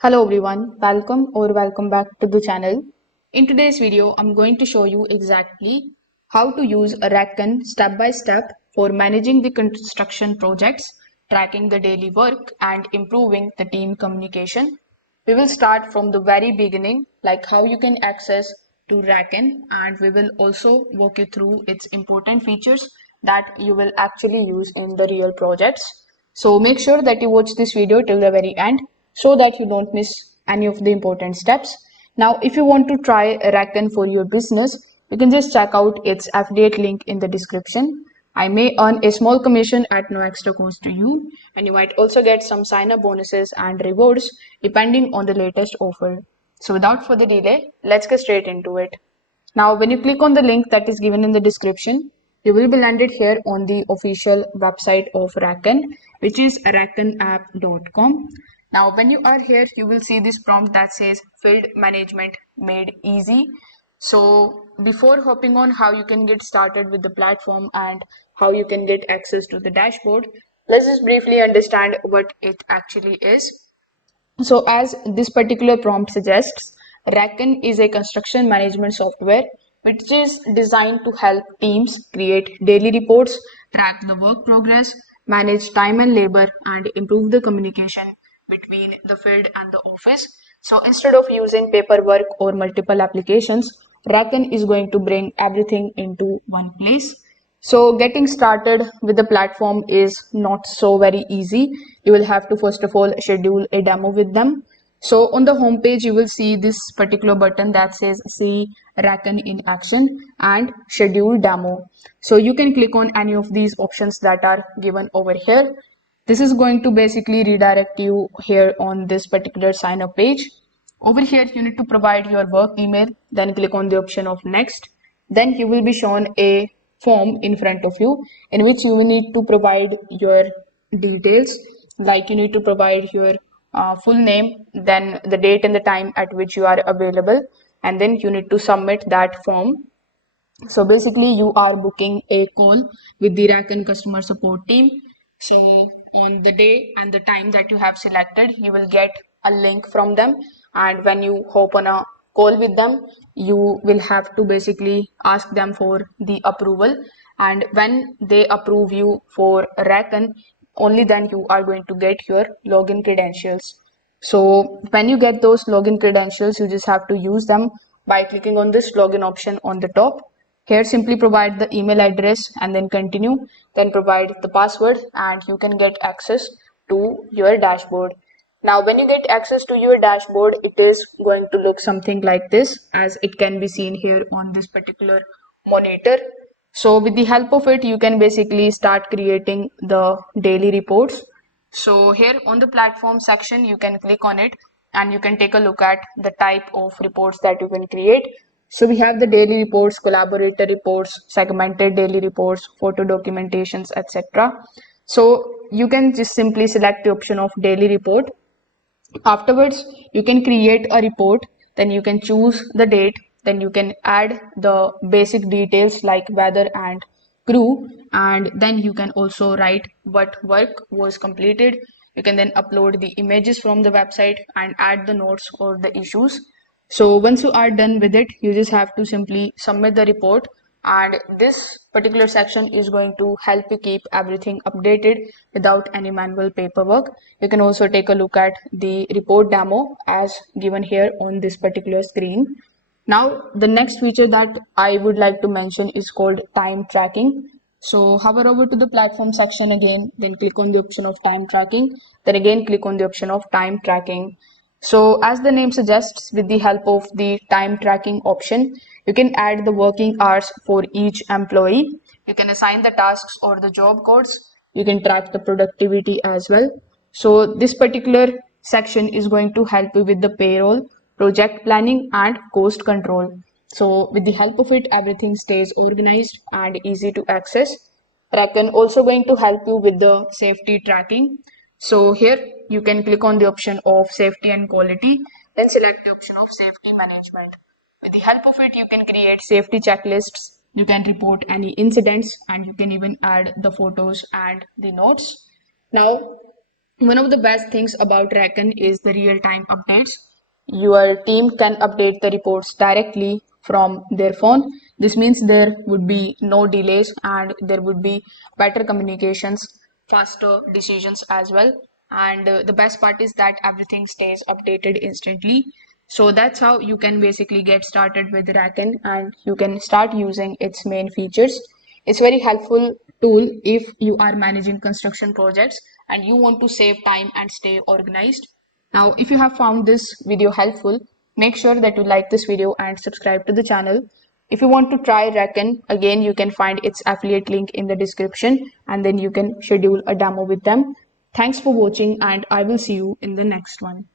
Hello everyone, welcome back to the channel. In today's video, I'm going to show you exactly how to use a Raken step by step for managing the construction projects, tracking the daily work and improving the team communication. We will start from the very beginning, like how you can access to Raken, and we will also walk you through its important features that you will actually use in the real projects. So make sure that you watch this video till the very end so that you don't miss any of the important steps. Now, if you want to try Raken for your business, you can just check out its affiliate link in the description. I may earn a small commission at no extra cost to you, and you might also get some sign up bonuses and rewards depending on the latest offer. So, without further delay, let's get straight into it. Now, when you click on the link that is given in the description, you will be landed here on the official website of Raken, which is rakenapp.com. Now, when you are here, you will see this prompt that says Field Management Made Easy. So, before hopping on how you can get started with the platform and how you can get access to the dashboard, let's just briefly understand what it actually is. So as this particular prompt suggests, Raken is a construction management software which is designed to help teams create daily reports, track the work progress, manage time and labor, and improve the communication between the field and the office. So instead of using paperwork or multiple applications, Raken is going to bring everything into one place. So getting started with the platform is not so very easy. You will have to first of all schedule a demo with them. So on the home page, you will see this particular button that says see Raken in action and schedule demo. So you can click on any of these options that are given over here. This is going to basically redirect you here on this particular sign up page. Over here, you need to provide your work email, then click on the option of next. Then you will be shown a form in front of you in which you will need to provide your details, like you need to provide your full name, then the date and the time at which you are available, and then you need to submit that form. So basically, you are booking a call with the Raken customer support team. So on the day and the time that you have selected, you will get a link from them. And when you hop on a call with them, you will have to basically ask them for the approval. And when they approve you for Raken, only then you are going to get your login credentials. So when you get those login credentials, you just have to use them by clicking on this login option on the top. Here simply provide the email address and then continue, then provide the password and you can get access to your dashboard. Now when you get access to your dashboard, it is going to look something like this, as it can be seen here on this particular monitor. So with the help of it, you can basically start creating the daily reports. So here on the platform section, you can click on it and you can take a look at the type of reports that you can create. So we have the daily reports, collaborator reports, segmented daily reports, photo documentations, etc. So you can just simply select the option of daily report. Afterwards, you can create a report, then you can choose the date, then you can add the basic details like weather and crew, and then you can also write what work was completed. You can then upload the images from the website and add the notes or the issues. So once you are done with it, you just have to simply submit the report, and this particular section is going to help you keep everything updated without any manual paperwork. You can also take a look at the report demo as given here on this particular screen. Now, the next feature that I would like to mention is called time tracking. So hover over to the platform section again, then click on the option of time tracking, then again click on the option of time tracking. So as the name suggests, with the help of the time tracking option, you can add the working hours for each employee. You can assign the tasks or the job codes. You can track the productivity as well. So this particular section is going to help you with the payroll, project planning and cost control. So with the help of it, everything stays organized and easy to access. Raken also going to help you with the safety tracking. So here you can click on the option of safety and quality, then select the option of safety management. With the help of it, you can create safety checklists, you can report any incidents, and you can even add the photos and the notes. Now, One of the best things about Raken is the real-time updates. Your team can update the reports directly from their phone. This means there would be no delays and there would be better communications, faster decisions as well. And the best part is that everything stays updated instantly. So that's how you can basically get started with Raken and you can start using its main features. It's very helpful tool if you are managing construction projects and you want to save time and stay organized. Now, if you have found this video helpful, make sure that you like this video and subscribe to the channel. If you want to try Raken, again, you can find its affiliate link in the description and then you can schedule a demo with them. Thanks for watching and I will see you in the next one.